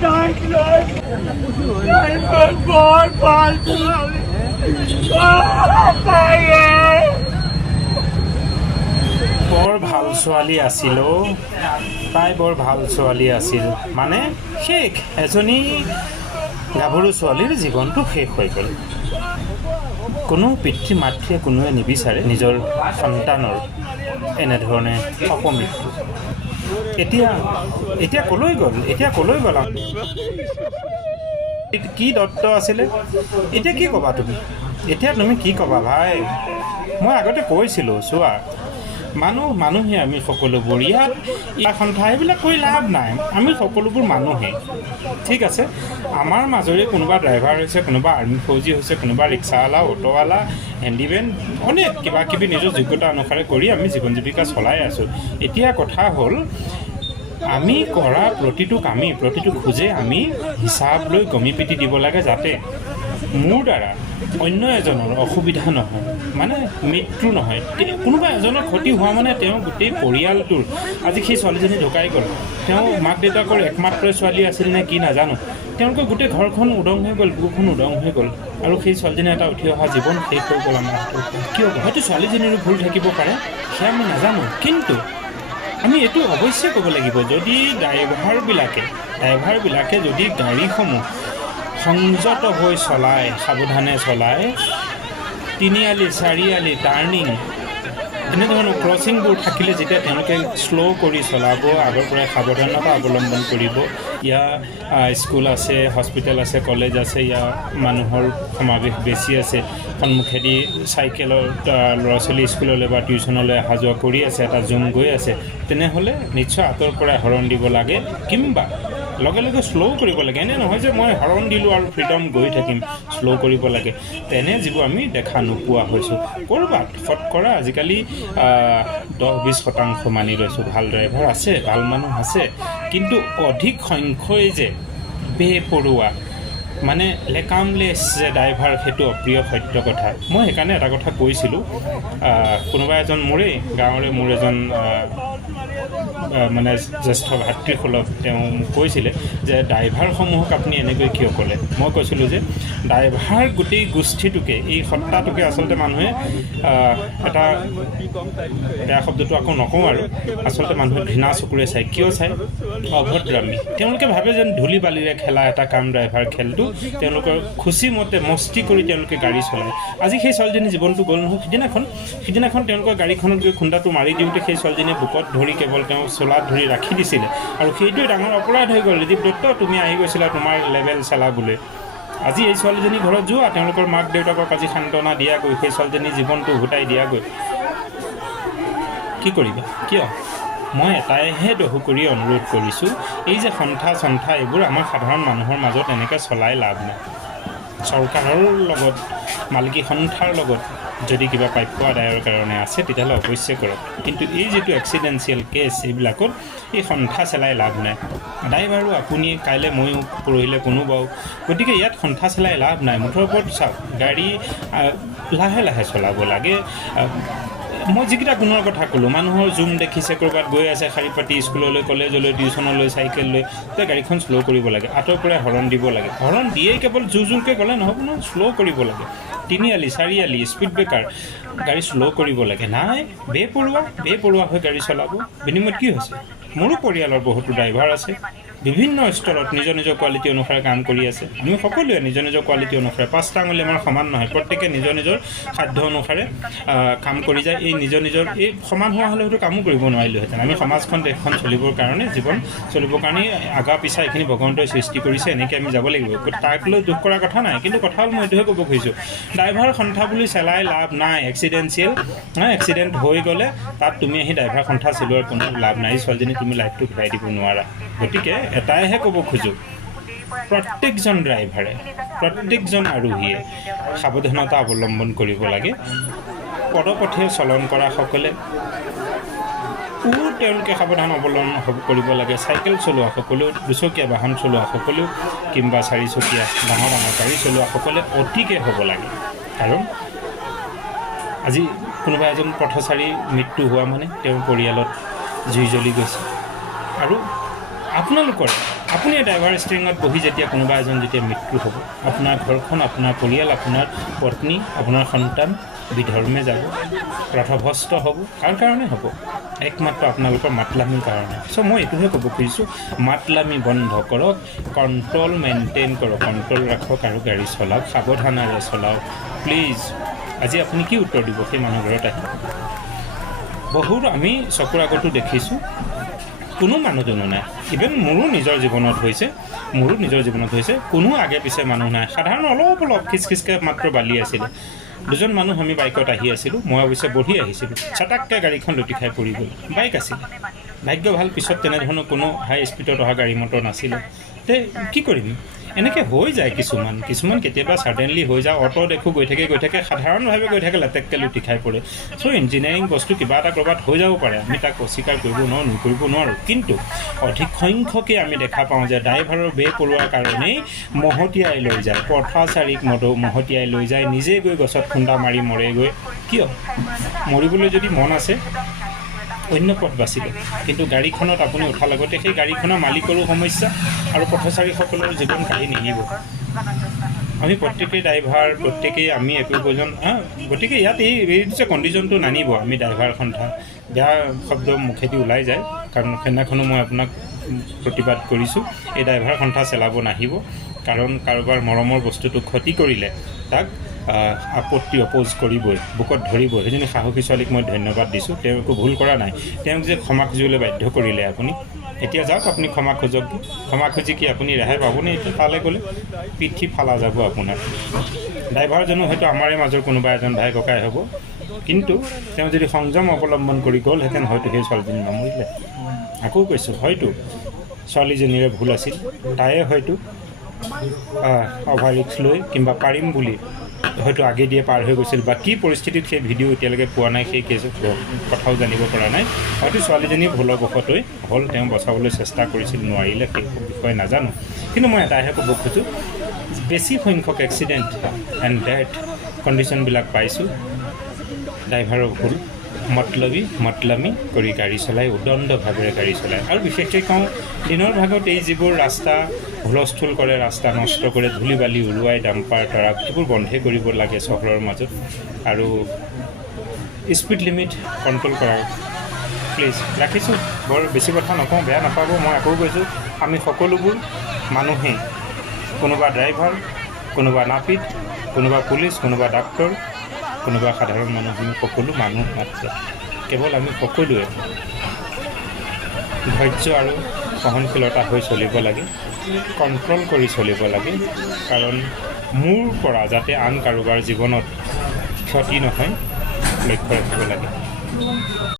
বৰ ভাল ছোৱালী আছিল তাই বৰ ভাল ছোৱালী আছিল মানে শেষ এজনী গাভৰু ছোৱালীৰ জীৱনটো শেষ হৈ গ'ল কোনো পিতৃ মাতৃয়ে কোনোৱে নিবিচাৰে নিজৰ সন্তানৰ এনেধৰণে অপমৃত্যু এতিয়া কলৈ গ'ল কি দত্ত আছিলে এতিয়া কি ক'বা তুমি কি ক'বা ভাই মই আগতে কৈছিলোঁ চোৱা মানুহে আমি সকলোবোৰ ইয়াত সন্থা এইবিলাক কৰি লাভ নাই আমি সকলোবোৰ মানুহে ঠিক আছে আমাৰ মাজৰে কোনোবা ড্ৰাইভাৰ হৈছে কোনোবা আৰ্মি ফৌজি হৈছে কোনোবা ৰিক্সাৱালা অ'টোৱালা হেণ্ডিমেন অনেক কিবা কিবি নিজৰ যোগ্যতা অনুসাৰে কৰি আমি জীৱন জীৱিকা চলাই আছোঁ এতিয়া কথা হ'ল আমি কৰা প্ৰতিটো কামেই প্ৰতিটো খোজে আমি হিচাপ লৈ গমি পিটি দিব লাগে যাতে মোৰ দ্বাৰা অন্য এজনৰ অসুবিধা নহয় মানে মৃত্যু নহয় কোনোবা এজনৰ ক্ষতি হোৱা মানে তেওঁ গোটেই পৰিয়ালটোৰ আজি সেই ছোৱালীজনী ঢুকাই গ'ল তেওঁ মাক দেউতাকৰ একমাত্ৰ ছোৱালী আছিল নে কি নাজানো তেওঁলোকৰ গোটেই ঘৰখন উদং হৈ গ'ল বুকুখন উদং হৈ গ'ল আৰু সেই ছোৱালীজনী এটা উঠি অহা জীৱন শেষ হৈ গ'ল আমাৰ কিয় হয়তো ছোৱালীজনীৰো ভুল থাকিব পাৰে সেয়া মই নাজানো কিন্তু আমি এইটো অৱশ্যে ক'ব লাগিব যদি ড্ৰাইভাৰবিলাকে যদি গাড়ীসমূহ সংযত হৈ চলায় সাৱধানে চলায় তিনিআলি চাৰিআলি টাৰ্ণিং এনেধৰণৰ ক্ৰচিংবোৰ থাকিলে যেতিয়া তেওঁলোকে শ্ল' কৰি চলাব আগৰ পৰাই সাৱধানতা অৱলম্বন কৰিব ইয়াৰ স্কুল আছে হস্পিটেল আছে কলেজ আছে ইয়াৰ মানুহৰ সমাৱেশ বেছি আছে সন্মুখেদি চাইকেলৰ ল'ৰা ছোৱালী স্কুললৈ বা টিউশ্যনলৈ অহা যোৱা কৰি আছে এটা জুম গৈ আছে তেনেহ'লে নিশ্চয় আঁতৰ পৰাই হৰণ দিব লাগে কিম্বা লগে লগে শ্ল' কৰিব লাগে এনে নহয় যে মই হৰণ দিলোঁ আৰু ফ্ৰীডম গৈ থাকিম শ্ল' কৰিব লাগে তেনে যিবোৰ আমি দেখা নোপোৱা হৈছোঁ ক'ৰবাত শতকৰা আজিকালি 10-20% মানি লৈছোঁ ভাল ড্ৰাইভাৰ আছে ভাল মানুহ আছে কিন্তু অধিক সংখ্যই যে বেপৰুৱা মানে লেকামলেছ যে ড্ৰাইভাৰ সেইটো অপ্ৰিয় সত্য কথা মই সেইকাৰণে এটা কথা কৈছিলোঁ কোনোবা এজন গাঁৱৰে মোৰ এজন মানে জ্যেষ্ঠ ভাতৃসুলভ তেওঁ কৈছিলে যে ড্ৰাইভাৰসমূহক আপুনি এনেকৈ কিয় ক'লে মই কৈছিলোঁ যে ড্ৰাইভাৰ গোটেই গোষ্ঠীটোকে এই সত্তাটোকে আচলতে মানুহে এটা বেয়া শব্দটো আকৌ নকওঁ আৰু আচলতে মানুহে ঘৃণা চকুৰে চায় কিয় চায় অভদ্ৰামী তেওঁলোকে ভাবে যেন ধূলি বালিৰে খেলা এটা কাম ড্ৰাইভাৰ খেলটো তেওঁলোকৰ খুচিমতে মস্তি কৰি তেওঁলোকে গাড়ী চলায় আজি সেই ছোৱালীজনীৰ জীৱনটো গ'ল নহয় সিদিনাখন তেওঁলোকৰ গাড়ীখনত গৈ খুন্দাটো মাৰি দিওঁতে সেই ছোৱালীজনীয়ে বুকত ধৰি কেৱল তেওঁ চোলাত ধৰি ৰাখি দিছিলে আৰু সেইটোৱে ডাঙৰ অপৰাধ হৈ গ'ল ৰিদীপ দত্ত তুমি আহি গৈছিলা তোমাৰ লেভেল চলাবলৈ আজি এই ছোৱালীজনী ঘৰত যোৱা তেওঁলোকৰ মাক দেউতাকক আজি সান্তনা দিয়াগৈ সেই ছোৱালীজনীৰ জীৱনটো উভতাই দিয়াগৈ কি কৰিবা কিয় মই এটাইহে দহু কৰি অনুৰোধ কৰিছোঁ এই যে সন্থা এইবোৰ আমাৰ সাধাৰণ মানুহৰ মাজত এনেকৈ চলাই লাভ নাই চৰকাৰৰ লগত মালিকী সন্থাৰ লগত যদি কিবা প্ৰাপ্য আদায়ৰ কাৰণে আছে তেতিয়াহ'লে অৱশ্যে কৰক কিন্তু এই যিটো এক্সিডেঞ্চিয়েল কেছ এইবিলাকত এই সন্থা চলাই লাভ নাই ড্ৰাইভাৰো আপুনি কাইলৈ ময়ো পৰহিলে কোনোবাও গতিকে ইয়াত সন্থা চলাই লাভ নাই মুঠৰ ওপৰত চাওক গাড়ী লাহে লাহে চলাব লাগে মই যিকেইটা গুণৰ কথা ক'লোঁ মানুহৰ জুম দেখিছে ক'ৰবাত গৈ আছে শাৰী পাতি স্কুললৈ কলেজলৈ টিউশ্যনলৈ চাইকেল লৈ তেতিয়া গাড়ীখন শ্ল' কৰিব লাগে আঁতৰ পৰাই হৰণ দিব লাগে হৰণ দিয়েই কেৱল জোৰকৈ গ'লে নহ'ব নহয় শ্ল' কৰিব লাগে তিনিআলি চাৰিআলি স্পীড ব্ৰেকাৰ গাড়ী শ্ল' কৰিব লাগে নাই বেপৰুৱা হৈ গাড়ী চলাব বিনিময়ত কি হৈছে মোৰো পৰিয়ালৰ বহুতো ড্ৰাইভাৰ আছে বিভিন্ন স্তৰত নিজৰ কোৱালিটি অনুসাৰে কাম কৰি আছে আমি সকলোৱে নিজৰ কোৱালিটি অনুসাৰে 5টা আঙুলি আমাৰ সমান নহয় প্ৰত্যেকে নিজৰ সাধ্য অনুসাৰে কাম কৰি যায় এই নিজৰ এই সমান হোৱা হ'লে হয়তো কামো কৰিব নোৱাৰিলোহেঁতেন আমি সমাজখন দেশখন চলিবৰ কাৰণে জীৱন চলিবৰ কাৰণে আগা পিছা এইখিনি ভগৱন্তই সৃষ্টি কৰিছে এনেকৈ আমি যাব লাগিব তাক লৈ দুখ কৰাৰ কথা নাই কিন্তু কথা হ'ল মই এইটোহে ক'ব খুজিছোঁ ড্ৰাইভাৰ সন্থা বুলি চলাই লাভ নাই এক্সিডেণ্ট হৈ গ'লে তাত তুমি আহি ড্ৰাইভাৰ সন্থা চলোৱাৰ কোনো লাভ নাই ছোৱালীজনী তুমি লাইফটো ঘূৰাই দিব নোৱাৰা গতিকে এটাইহে ক'ব খোজোঁ প্ৰত্যেকজন ড্ৰাইভাৰে প্ৰত্যেকজন আৰোহীয়ে সাৱধানতা অৱলম্বন কৰিব লাগে পদপথে চলন কৰা সকলে তেওঁলোকে সাৱধান অৱলম্বন কৰিব লাগে চাইকেল চলোৱা সকলেও দুচকীয়া বাহন চলোৱা সকলেও কিংবা চাৰিচকীয়া ডাঙৰ গাড়ী চলোৱা সকলে অতিকে হ'ব লাগে কাৰণ আজি কোনোবা এজন পথচাৰী মৃত্যু হোৱা মানে তেওঁৰ পৰিয়ালত জুই জ্বলি গৈছে আৰু আপোনালোকৰ আপুনি ড্ৰাইভাৰ ষ্টিয়াৰিঙত বহি যেতিয়া কোনোবা এজন যেতিয়া মৃত্যু হ'ব, আপোনাৰ ঘৰখন, আপোনাৰ পৰিয়াল, আপোনাৰ পত্নী, আপোনাৰ সন্তান বিধৰ্মে যাব, ৰথভ্ৰষ্ট হ'ব। কাৰ কাৰণে হ'ব? একমাত্ৰ আপোনালোকৰ মাতলামিৰ কাৰণে। চ' মই এইটোহে ক'ব খুজিছোঁ, মাতলামি বন্ধ কৰক, কণ্ট্ৰল মেইনটেইন কৰক, কণ্ট্ৰল ৰাখক আৰু গাড়ী চলাওক, সাৱধানেৰে চলাওক প্লিজ। আজি আপুনি কি উত্তৰ দিব সেই মানুহ ঘৰত আহি? বহুত আমি চকুৰ আগতো দেখিছোঁ, কোনো মানুহজনো নাই। ইভেন মোৰো নিজৰ জীৱনত হৈছে, কোনো আগে পিছে মানুহ নাই। সাধাৰণ অলপ খিচখিচকৈ মাত্ৰ বালি আছিলে। দুজন মানুহ আমি বাইকত আহি আছিলোঁ, মই অৱশ্যে বহি আহিছিলোঁ, ছাটাককৈ গাড়ীখন লুটি খাই পৰি গ'ল। বাইক আছিলে, ভাগ্য ভাল পিছত তেনেধৰণৰ কোনো হাই স্পীডত অহা গাড়ী মটৰ নাছিলে। তে কি কৰিম? এনেকৈ হৈ যায় কিছুমান কেতিয়াবা ছাডেনলি হৈ যায়। অটো দেখোঁ গৈ থাকে সাধাৰণভাৱে গৈ থাকে, লেটেককৈ লুটি খাই পৰে। চ' ইঞ্জিনিয়াৰিং বস্তু কিবা এটা ক'ৰবাত হৈ যাব পাৰে, আমি তাক অস্বীকাৰ কৰিব নোৱাৰোঁ। কিন্তু অধিক সংখ্যকে আমি দেখা পাওঁ যে ড্ৰাইভাৰৰ বেপৰোৱাৰ কাৰণেই মহতিয়াই লৈ যায়, পথচাৰীক মহতিয়াই লৈ যায়, নিজে গৈ গছত খুন্দা মাৰি মৰেগৈ। কিয়? মৰিবলৈ যদি মন আছে অন্য পথ বাচিলে, কিন্তু গাড়ীখনত আপুনি উঠাৰ লগতে সেই গাড়ীখনৰ মালিকৰো সমস্যা আৰু পথচাৰীসকলৰ জীৱন কাঢ়ি নিনিব। আমি প্ৰত্যেকেই ড্ৰাইভাৰ, প্ৰত্যেকেই আমি একো প্ৰয়োজন। গতিকে ইয়াত এই যে কণ্ডিশ্যনটো নানিব। আমি ড্ৰাইভাৰ সন্থা বেয়া শব্দ মুখেদি ওলাই যায়, কাৰণ সেইদিনাখনো মই আপোনাক প্ৰতিবাদ কৰিছোঁ, এই ড্ৰাইভাৰ সন্থা চেলাব নাহিব। কাৰণ কাৰোবাৰ মৰমৰ বস্তুটো ক্ষতি কৰিলে তাক আপত্তি অপ'জ কৰিবই, বুকত ধৰিবই। সেইজনী সাহসী ছোৱালীক মই ধন্যবাদ দিছোঁ, তেওঁ একো ভুল কৰা নাই। তেওঁক যে ক্ষমা খুজিবলৈ বাধ্য কৰিলে আপুনি, এতিয়া যাওক আপুনি ক্ষমা খোজক। ক্ষমা খুজি কি আপুনি ৰেহাই পাবনে? এতিয়া তালৈ গ'লে পিঠি ফালা যাব আপোনাৰ। ড্ৰাইভাৰজনো হয়তো আমাৰে মাজৰ কোনোবা এজন ভাই ককাই হ'ব, কিন্তু তেওঁ যদি সংযম অৱলম্বন কৰি গ'লহেঁতেন হয়তো সেই ছোৱালীজনী নমৰিলে। আকৌ কৈছোঁ, হয়তো ছোৱালীজনীৰে ভুল আছিল, তায়ে হয়তো অভাৰ ৰিক্স লৈ কিংবা পাৰিম বুলি হয়তো আগে দিয়ে পাৰ হৈ গৈছিল, বা কি পৰিস্থিতিত সেই ভিডিঅ' এতিয়ালৈকে পোৱা নাই, সেই কথাও জানিব পৰা নাই। হয়তো ছোৱালীজনী ভুলবশতই হ'ল, তেওঁ বচাবলৈ চেষ্টা কৰিছিল, নোৱাৰিলে, সেই বিষয়ে নাজানো। কিন্তু মই এটাহে ক'ব খোজোঁ, বেছি সংখ্যক এক্সিডেণ্ট এণ্ড ডেথ কণ্ডিশ্যনবিলাক পাইছোঁ ড্ৰাইভাৰৰ ভুল, মতলবী কৰি গাড়ী চলাই, উদণ্ডভাৱেৰে গাড়ী চলায়। আৰু বিশেষকৈ কওঁ, দিনৰ ভাগত এই যিবোৰ ৰাস্তা হুলস্থুল কৰে, ৰাস্তা নষ্ট কৰে, ধূলি বালি উৰুৱাই, ডাম্পাৰ ট্ৰাক, এইবোৰ বন্ধে কৰিব লাগে চহৰৰ মাজত। আৰু স্পীড লিমিট কণ্ট্ৰল কৰা প্লিজ। ৰাখিছোঁ, বৰ বেছি কথা নকওঁ, বেয়া নাপাব। মই আকৌ কৈছোঁ, আমি সকলোবোৰ মানুহেই, কোনোবা ড্ৰাইভাৰ, কোনোবা নাপিত, কোনোবা পুলিচ, কোনোবা ডাক্তৰ, কোনোবা সাধাৰণ মানুহ, আমি সকলো মানুহ মাত্ৰ। কেৱল আমি সকলোৱে ধৈৰ্য আৰু সহনশীলতা হৈ চলিব লাগে, কণ্ট্ৰল কৰি চলিব লাগে। কাৰণ মোৰ পৰা যাতে আন কাৰোবাৰ জীৱনত ক্ষতি নহয়, লক্ষ্য ৰাখিব লাগে।